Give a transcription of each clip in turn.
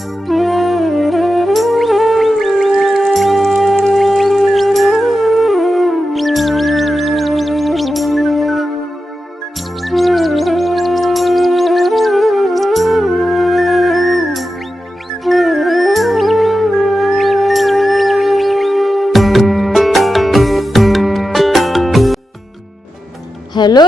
Hello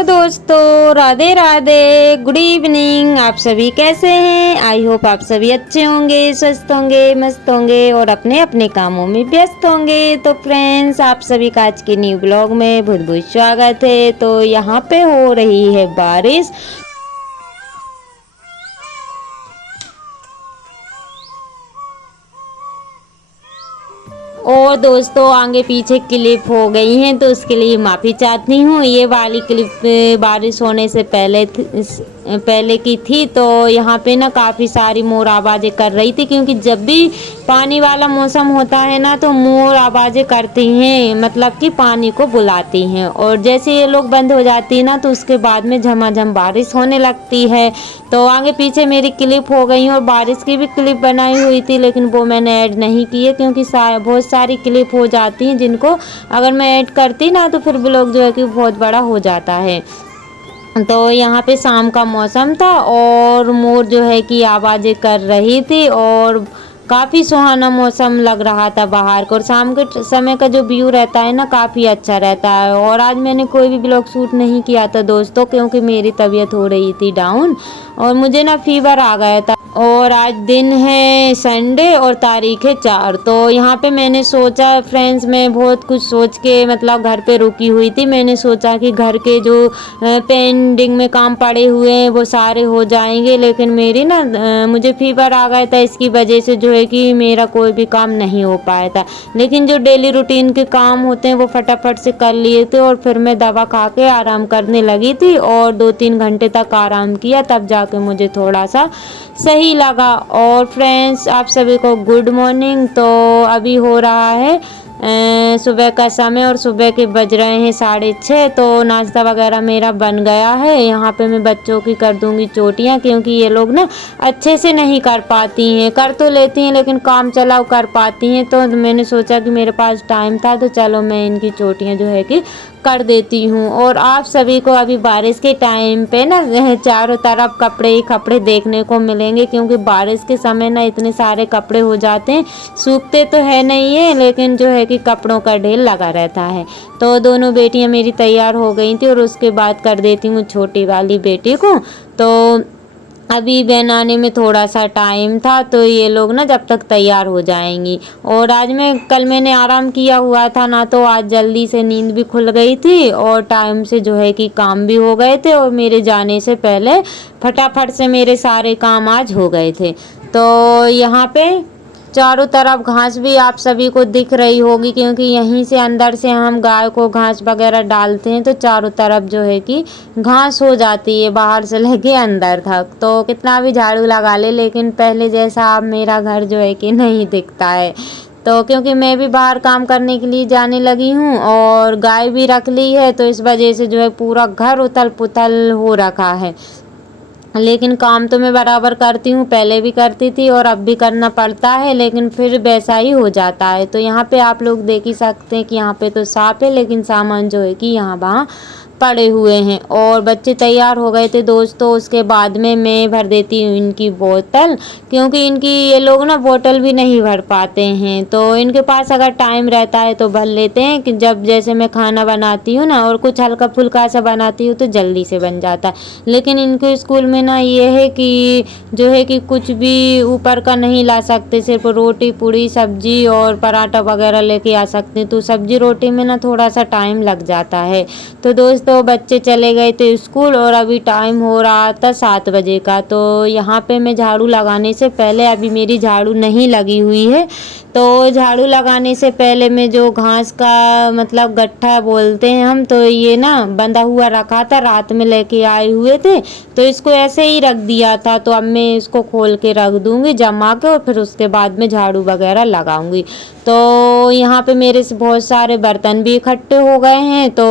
दोस्तों, Radhe Radhe, good evening. आप सभी कैसे हैं? आई होप आप सभी अच्छे होंगे, स्वस्थ होंगे, मस्त होंगे और अपने अपने कामों में व्यस्त होंगे। तो फ्रेंड्स, आप सभी का आज के न्यू ब्लॉग में बहुत बहुत स्वागत है। तो यहाँ पे हो रही है बारिश। और दोस्तों, आगे पीछे क्लिप हो गई हैं तो उसके लिए माफ़ी चाहती हूँ। ये वाली क्लिप बारिश होने से पहले की थी। तो यहाँ पे ना काफ़ी सारी मोर आवाज़ें कर रही थी, क्योंकि जब भी पानी वाला मौसम होता है ना तो मोर आवाज़ें करती हैं, मतलब कि पानी को बुलाती हैं। और जैसे ये लोग बंद हो जाती है ना तो उसके बाद में झमाझम बारिश होने लगती है। तो आगे पीछे मेरी क्लिप हो गई और बारिश की भी क्लिप बनाई हुई थी, लेकिन वो मैंने ऐड नहीं की है, क्योंकि बहुत सारी क्लिप हो जाती हैं जिनको अगर मैं ऐड करती ना तो फिर ब्लॉग जो है कि बहुत बड़ा हो जाता है। तो यहाँ पे शाम का मौसम था और मोर जो है कि आवाज़ें कर रही थी और काफ़ी सुहाना मौसम लग रहा था बाहर को। और शाम के समय का जो व्यू रहता है ना काफ़ी अच्छा रहता है। और आज मैंने कोई भी ब्लॉग शूट नहीं किया था दोस्तों, क्योंकि मेरी तबीयत हो रही थी डाउन और मुझे ना फीवर आ गया था। और आज दिन है संडे और तारीख है 4। तो यहाँ पे मैंने सोचा फ्रेंड्स, मैं बहुत कुछ सोच के मतलब घर पे रुकी हुई थी। मैंने सोचा कि घर के जो पेंडिंग में काम पड़े हुए हैं वो सारे हो जाएंगे, लेकिन मेरी ना मुझे फीवर आ गया था, इसकी वजह से जो है कि मेरा कोई भी काम नहीं हो पाया था। लेकिन जो डेली रूटीन के काम होते हैं वो फटाफट से कर लिए थे और फिर मैं दवा खा के आराम करने लगी थी और 2-3 घंटे तक आराम किया, तब जाके मुझे थोड़ा सा सही लगा। और फ्रेंड्स, आप सभी को गुड मॉर्निंग। तो अभी हो रहा है सुबह का समय और सुबह के बज रहे हैं 6:30। तो नाश्ता वगैरह मेरा बन गया है। यहाँ पे मैं बच्चों की कर दूंगी चोटियाँ, क्योंकि ये लोग ना अच्छे से नहीं कर पाती हैं, कर तो लेती हैं लेकिन काम चलाओ कर पाती हैं। तो मैंने सोचा कि मेरे पास टाइम था तो चलो मैं इनकी चोटियाँ जो है कि कर देती हूँ। और आप सभी को अभी बारिश के टाइम पे ना चारों तरफ कपड़े ही कपड़े देखने को मिलेंगे, क्योंकि बारिश के समय ना इतने सारे कपड़े हो जाते हैं, सूखते तो है नहीं है लेकिन जो है कि कपड़ों का ढेर लगा रहता है। तो दोनों बेटियां मेरी तैयार हो गई थी और उसके बाद कर देती हूँ छोटी वाली बेटी को। तो अभी बहन आने में थोड़ा सा टाइम था, तो ये लोग ना जब तक तैयार हो जाएंगी। और कल मैंने आराम किया हुआ था ना, तो आज जल्दी से नींद भी खुल गई थी और टाइम से जो है कि काम भी हो गए थे और मेरे जाने से पहले फटाफट से मेरे सारे काम आज हो गए थे। तो यहाँ पे चारों तरफ घास भी आप सभी को दिख रही होगी, क्योंकि यहीं से अंदर से हम गाय को घास वगैरह डालते हैं तो चारों तरफ जो है कि घास हो जाती है बाहर से लेके अंदर तक। तो कितना भी झाड़ू लगा ले लेकिन पहले जैसा अब मेरा घर जो है कि नहीं दिखता है। तो क्योंकि मैं भी बाहर काम करने के लिए जाने लगी हूँ और गाय भी रख ली है, तो इस वजह से जो है पूरा घर उथल पुथल हो रखा है। लेकिन काम तो मैं बराबर करती हूँ, पहले भी करती थी और अब भी करना पड़ता है, लेकिन फिर वैसा ही हो जाता है। तो यहाँ पे आप लोग देख ही सकते हैं कि यहाँ पे तो साफ है, लेकिन सामान जो है कि यहाँ वहाँ पड़े हुए हैं। और बच्चे तैयार हो गए थे दोस्तों, उसके बाद में मैं भर देती हूँ इनकी बोतल, क्योंकि इनकी ये लोग ना बोतल भी नहीं भर पाते हैं। तो इनके पास अगर टाइम रहता है तो भर लेते हैं, कि जब जैसे मैं खाना बनाती हूँ ना और कुछ हल्का फुल्का सा बनाती हूँ तो जल्दी से बन जाता है। लेकिन इनके स्कूल में ना ये है कि जो है कि कुछ भी ऊपर का नहीं ला सकते, सिर्फ रोटी पूड़ी सब्जी और पराठा वगैरह लेके आ सकते हैं। तो सब्जी रोटी में ना थोड़ा सा टाइम लग जाता है। तो दोस्तों, बच्चे चले गए थे स्कूल और अभी टाइम हो रहा था 7 बजे का। तो यहाँ पे मैं झाड़ू लगाने से पहले, अभी मेरी झाड़ू नहीं लगी हुई है, तो झाड़ू लगाने से पहले मैं जो घास का मतलब गट्ठा बोलते हैं हम, तो ये ना बंधा हुआ रखा था, रात में लेके आए हुए थे, तो इसको ऐसे ही रख दिया था। तो अब मैं इसको खोल के रख दूंगी जमा के और फिर उसके बाद में झाड़ू वगैरह लगाऊंगी। तो यहाँ पे मेरे से बहुत सारे बर्तन भी इकट्ठे हो गए हैं। तो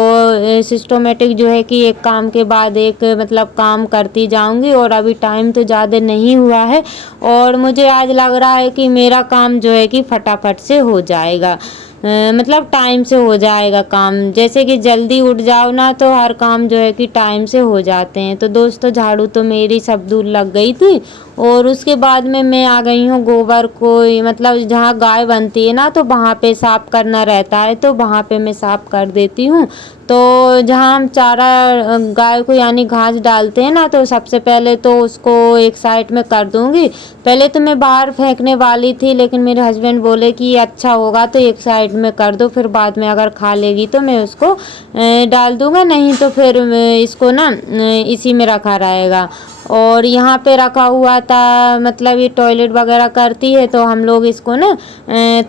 सिस्टमेटिक जो है कि एक काम के बाद एक मतलब काम करती जाऊंगी, और अभी टाइम तो ज़्यादा नहीं हुआ है और मुझे आज लग रहा है कि मेरा काम जो है कि फटाफट से हो जाएगा। मतलब टाइम से हो जाएगा काम। जैसे कि जल्दी उठ जाओ ना तो हर काम जो है कि टाइम से हो जाते हैं। तो दोस्तों झाड़ू तो मेरी सब दूर लग गई थी, और उसके बाद में मैं आ गई हूँ गोबर को, मतलब जहाँ गाय बनती है ना तो वहाँ पे साफ़ करना रहता है, तो वहाँ पे मैं साफ़ कर देती हूँ। तो जहाँ हम चारा गाय को यानी घास डालते हैं ना, तो सबसे पहले तो उसको एक साइड में कर दूँगी। पहले तो मैं बाहर फेंकने वाली थी, लेकिन मेरे हस्बैंड बोले कि अच्छा होगा तो एक साइड में कर दो, फिर बाद में अगर खा लेगी तो मैं उसको डाल दूँगा, नहीं तो फिर इसको ना इसी में रखा रहेगा। और यहाँ पे रखा हुआ था, मतलब ये टॉयलेट वगैरह करती है तो हम लोग इसको ना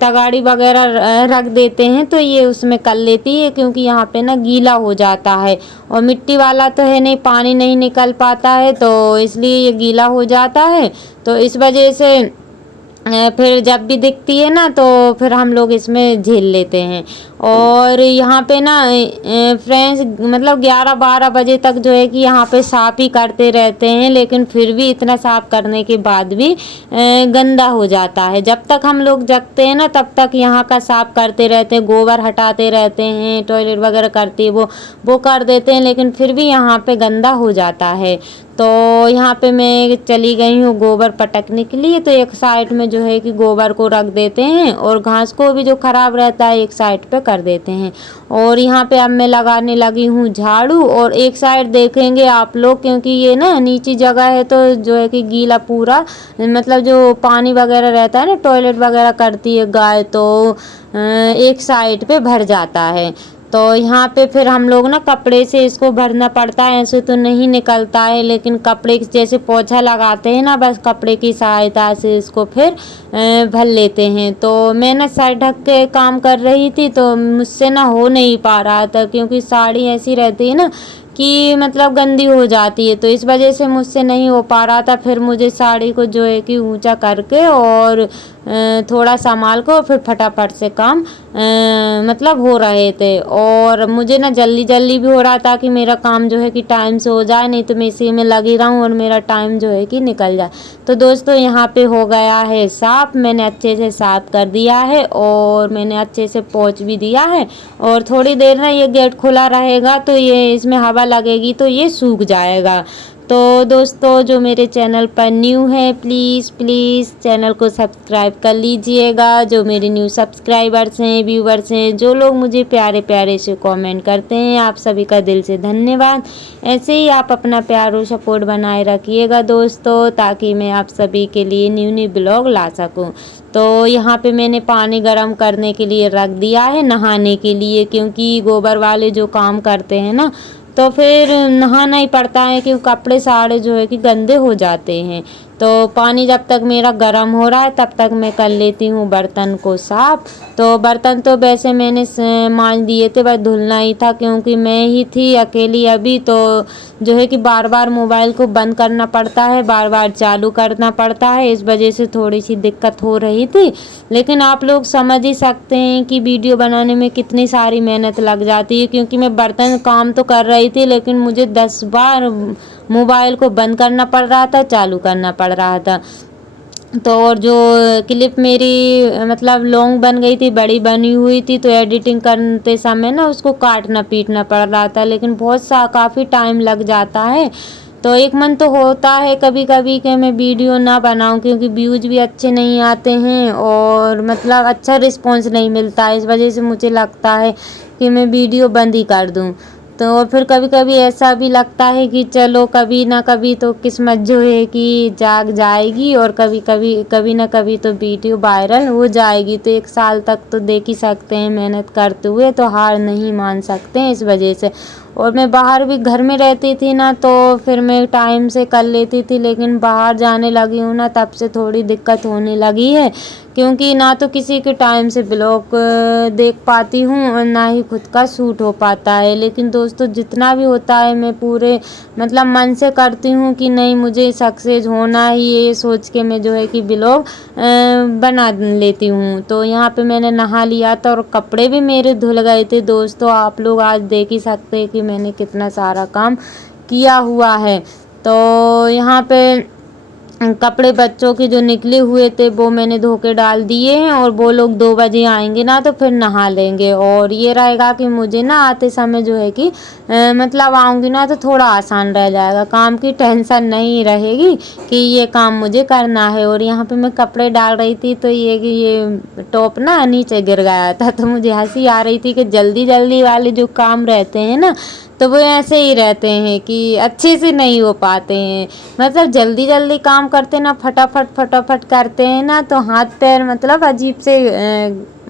तगाड़ी वगैरह रख देते हैं, तो ये उसमें कर लेती है, क्योंकि यहाँ पे ना गीला हो जाता है और मिट्टी वाला तो है नहीं, पानी नहीं निकल पाता है, तो इसलिए ये गीला हो जाता है। तो इस वजह से फिर जब भी दिखती है ना तो फिर हम लोग इसमें झेल लेते हैं। और यहाँ पे ना फ्रेंड्स मतलब 11-12 बजे तक जो है कि यहाँ पे साफ़ ही करते रहते हैं, लेकिन फिर भी इतना साफ़ करने के बाद भी गंदा हो जाता है। जब तक हम लोग जगते हैं ना तब तक यहाँ का साफ़ करते रहते हैं, गोबर हटाते रहते हैं, टॉयलेट वगैरह करती है वो कर देते हैं, लेकिन फिर भी यहाँ पे गंदा हो जाता है। तो यहाँ पे मैं चली गई हूँ गोबर पटकने के लिए, तो एक साइड में जो है कि गोबर को रख देते हैं और घास को भी जो खराब रहता है एक साइड पे कर देते हैं। और यहाँ पे अब मैं लगाने लगी हूँ झाड़ू, और एक साइड देखेंगे आप लोग, क्योंकि ये ना नीची जगह है तो जो है कि गीला पूरा मतलब जो पानी वगैरह रहता है ना, टॉयलेट वगैरह करती है गाय, तो एक साइड पे भर जाता है। तो यहाँ पे फिर हम लोग ना कपड़े से इसको भरना पड़ता है, ऐसे तो नहीं निकलता है, लेकिन कपड़े जैसे पोछा लगाते हैं ना, बस कपड़े की सहायता से इसको फिर भर लेते हैं। तो मैं ना सर ढक के काम कर रही थी, तो मुझसे ना हो नहीं पा रहा था, क्योंकि साड़ी ऐसी रहती है ना कि मतलब गंदी हो जाती है, तो इस वजह से मुझसे नहीं हो पा रहा था। फिर मुझे साड़ी को जो है कि ऊंचा करके और थोड़ा संभाल को फिर फटाफट से काम मतलब हो रहे थे, और मुझे ना जल्दी जल्दी भी हो रहा था कि मेरा काम जो है कि टाइम से हो जाए, नहीं तो मैं इसी में लगी रहूं और मेरा टाइम जो है कि निकल जाए। तो दोस्तों यहाँ पे हो गया है साफ़, मैंने अच्छे से साफ़ कर दिया है और मैंने अच्छे से पोंछ भी दिया है। और थोड़ी देर ना ये गेट खुला रहेगा तो ये इसमें हवा लगेगी तो ये सूख जाएगा। तो दोस्तों जो मेरे चैनल पर न्यू है प्लीज़ चैनल को सब्सक्राइब कर लीजिएगा। जो मेरे न्यू सब्सक्राइबर्स हैं, व्यूवर्स हैं, जो लोग मुझे प्यारे प्यारे से कमेंट करते हैं, आप सभी का दिल से धन्यवाद। ऐसे ही आप अपना प्यार और सपोर्ट बनाए रखिएगा दोस्तों, ताकि मैं आप सभी के लिए न्यू ब्लॉग ला सकूं। तो यहाँ पे मैंने पानी गर्म करने के लिए रख दिया है नहाने के लिए, क्योंकि गोबर वाले जो काम करते हैं ना तो फिर नहाना ही पड़ता है, क्योंकि कपड़े सारे जो है कि गंदे हो जाते हैं। तो पानी जब तक मेरा गर्म हो रहा है तब तक मैं कर लेती हूँ बर्तन को साफ़। तो बर्तन तो वैसे मैंने मांज दिए थे, बस धुलना ही था, क्योंकि मैं ही थी अकेली अभी, तो जो है कि बार बार मोबाइल को बंद करना पड़ता है, बार बार चालू करना पड़ता है, इस वजह से थोड़ी सी दिक्कत हो रही थी। लेकिन आप लोग समझ ही सकते हैं कि वीडियो बनाने में कितनी सारी मेहनत लग जाती है, क्योंकि मैं बर्तन काम तो कर रही थी, लेकिन मुझे 10 बार मोबाइल को बंद करना पड़ रहा था, चालू करना पड़ रहा था। तो और जो क्लिप मेरी मतलब लॉन्ग बन गई थी, बड़ी बनी हुई थी, तो एडिटिंग करते समय ना उसको काटना पीटना पड़ रहा था, लेकिन काफ़ी टाइम लग जाता है। तो एक मन तो होता है कभी कभी कि मैं वीडियो ना बनाऊं, क्योंकि व्यूज भी अच्छे नहीं आते हैं और मतलब अच्छा रिस्पॉन्स नहीं मिलता है, इस वजह से मुझे लगता है कि मैं वीडियो बंद ही कर दूं। तो और फिर कभी कभी ऐसा भी लगता है कि चलो कभी ना कभी तो किस्मत जो है कि जाग जाएगी, और कभी ना कभी तो वीडियो वायरल हो जाएगी। तो 1 साल तक तो देख ही सकते हैं मेहनत करते हुए, तो हार नहीं मान सकते हैं इस वजह से। और मैं बाहर भी घर में रहती थी ना तो फिर मैं टाइम से कर लेती थी, लेकिन बाहर जाने लगी हूँ ना तब से थोड़ी दिक्कत होने लगी है, क्योंकि ना तो किसी के टाइम से ब्लॉग देख पाती हूँ और ना ही खुद का शूट हो पाता है। लेकिन दोस्तों जितना भी होता है मैं पूरे मतलब मन से करती हूँ कि नहीं मुझे सक्सेस होना ही, ये सोच के मैं जो है कि ब्लॉग बना लेती हूँ। तो यहाँ पे मैंने नहा लिया था और कपड़े भी मेरे धुल गए थे दोस्तों, आप लोग आज देख ही सकते हैं कि मैंने कितना सारा काम किया हुआ है। तो यहाँ पे कपड़े बच्चों के जो निकले हुए थे वो मैंने धो के डाल दिए हैं और वो लोग 2 बजे आएंगे ना तो फिर नहा लेंगे, और ये रहेगा कि मुझे ना आते समय जो है कि मतलब आऊँगी ना तो थोड़ा आसान रह जाएगा, काम की टेंशन नहीं रहेगी कि ये काम मुझे करना है। और यहाँ पे मैं कपड़े डाल रही थी तो ये टॉप ना नीचे गिर गया था, तो मुझे हंसी आ रही थी कि जल्दी जल्दी वाले जो काम रहते हैं ना तो वो ऐसे ही रहते हैं कि अच्छे से नहीं हो पाते हैं। मतलब जल्दी जल्दी काम करते ना फटाफट फटाफट करते हैं ना तो हाथ पैर मतलब अजीब से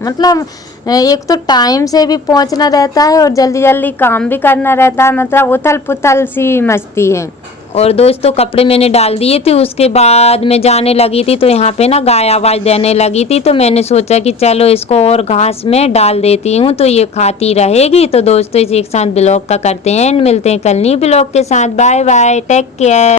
मतलब एक तो टाइम से भी पहुंचना रहता है और जल्दी जल्दी काम भी करना रहता है, मतलब उथल पुथल सी मचती है। और दोस्तों कपड़े मैंने डाल दिए थे, उसके बाद मैं जाने लगी थी तो यहाँ पे ना गाय आवाज़ देने लगी थी, तो मैंने सोचा कि चलो इसको और घास में डाल देती हूँ तो ये खाती रहेगी। तो दोस्तों इसी के साथ ब्लॉग का करते हैं, मिलते हैं कल नई ब्लॉग के साथ। Bye bye, take care.